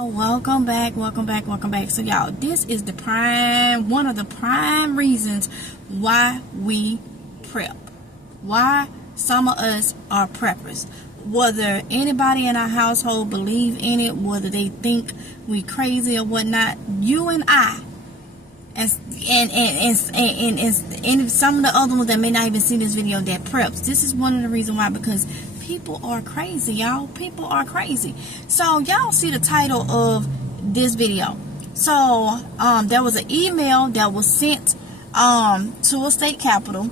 Welcome back. So y'all, this is one of the prime reasons why we prep, why some of us are preppers. Whether anybody in our household believe in it, whether they think we crazy or whatnot, you and I, and some of the other ones that may not even see this video that preps, this is one of the reasons why, because people are crazy, y'all. People are crazy. So y'all see the title of this video. So there was an email that was sent to a state capitol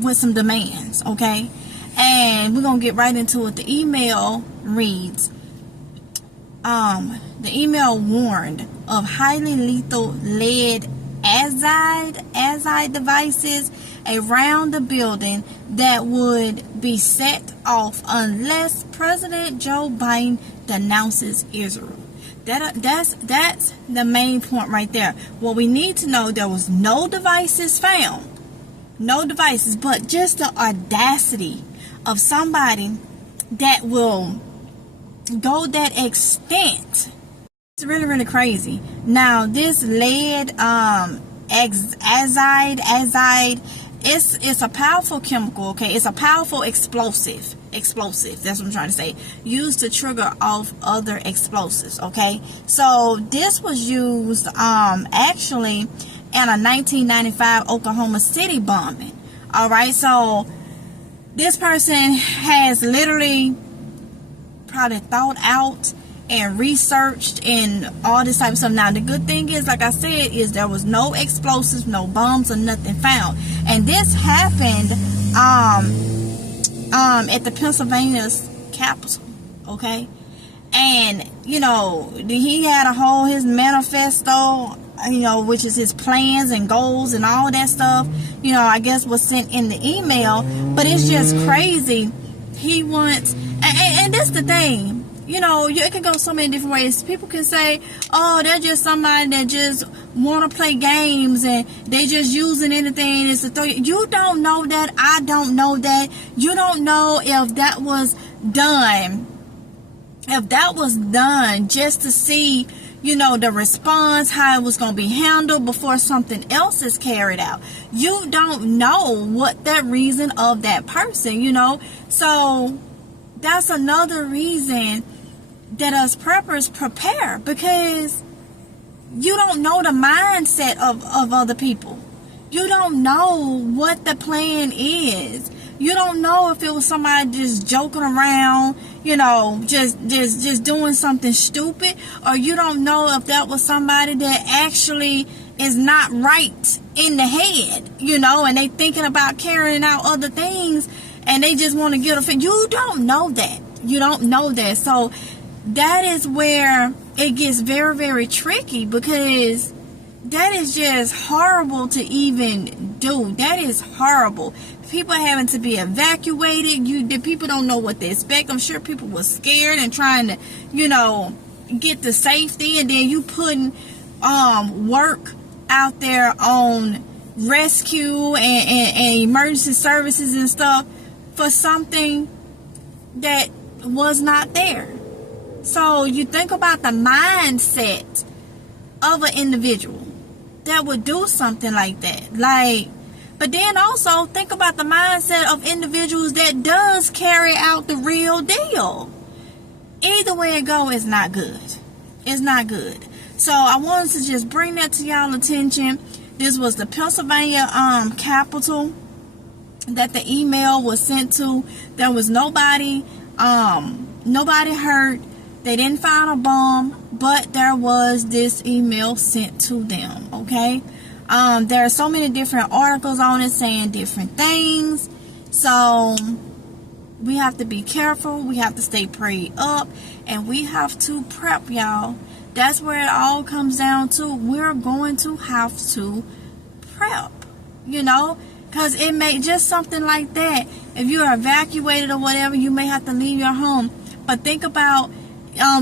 with some demands, okay? And we're gonna get right into it. The email reads, the email warned of highly lethal lead azide devices around the building that would be set off unless President Joe Biden denounces Israel. That's the main point right there. What we need to know, there was no devices found. No devices, but just the audacity of somebody that will go that extent. It's really, really crazy. Now, this lead azide, it's a powerful chemical, okay? It's a powerful explosive. That's what I'm trying to say. Used to trigger off other explosives, okay? So this was used actually in a 1995 Oklahoma City bombing. All right, so this person has literally probably thought out and researched and all this type of stuff. Now, the good thing is, like I said, is there was no explosives, no bombs, or nothing found. And this happened at the Pennsylvania's capital, okay? And, you know, he had his manifesto, you know, which is his plans and goals and all that stuff, you know, I guess was sent in the email. But it's just crazy. He wants, and that's the thing. You know, it can go so many different ways. People can say, oh, they're just somebody that just want to play games and they just using anything as to throw you. You don't know that. I don't know that. You don't know if that was done. If that was done just to see, you know, the response, how it was going to be handled before something else is carried out. You don't know what that reason of that person, you know. So that's another reason that us preppers prepare, because you don't know the mindset of other people. You don't know what the plan is. You don't know if it was somebody just joking around, you know, just doing something stupid, or you don't know if that was somebody that actually is not right in the head, you know, and they thinking about carrying out other things and they just want to get offended. You don't know that. You don't know that. So that is where it gets very, very tricky, because that is just horrible to even do. That is horrible. People having to be evacuated. The people don't know what to expect. I'm sure people were scared and trying to, you know, get to safety, and then you putting work out there on rescue and emergency services and stuff for something that was not there. So you think about the mindset of an individual that would do something like that. But then also think about the mindset of individuals that does carry out the real deal. Either way it go, it's not good. It's not good. So I wanted to just bring that to y'all attention. This was the Pennsylvania capital that the email was sent to. There was nobody hurt. They didn't find a bomb, but there was this email sent to them, okay? There are so many different articles on it saying different things. So we have to be careful. We have to stay prayed up, and we have to prep, y'all. That's where it all comes down to. We're going to have to prep, you know, because it may just something like that. If you're evacuated or whatever, you may have to leave your home. But think about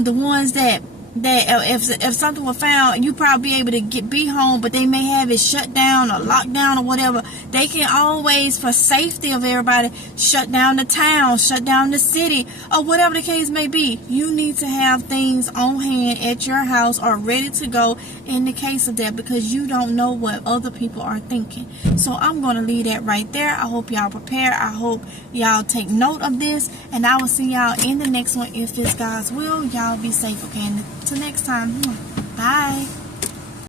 the ones that that if something were found, you probably be able to be home, but they may have it shut down or locked down or whatever. They can always, for safety of everybody, shut down the town, shut down the city, or whatever the case may be. You need to have things on hand at your house or ready to go in the case of that, because you don't know what other people are thinking. So I'm going to leave that right there. I hope y'all prepare. I hope y'all take note of this, and I will see y'all in the next one if it's God's will. Y'all be safe, okay? Until next time, bye.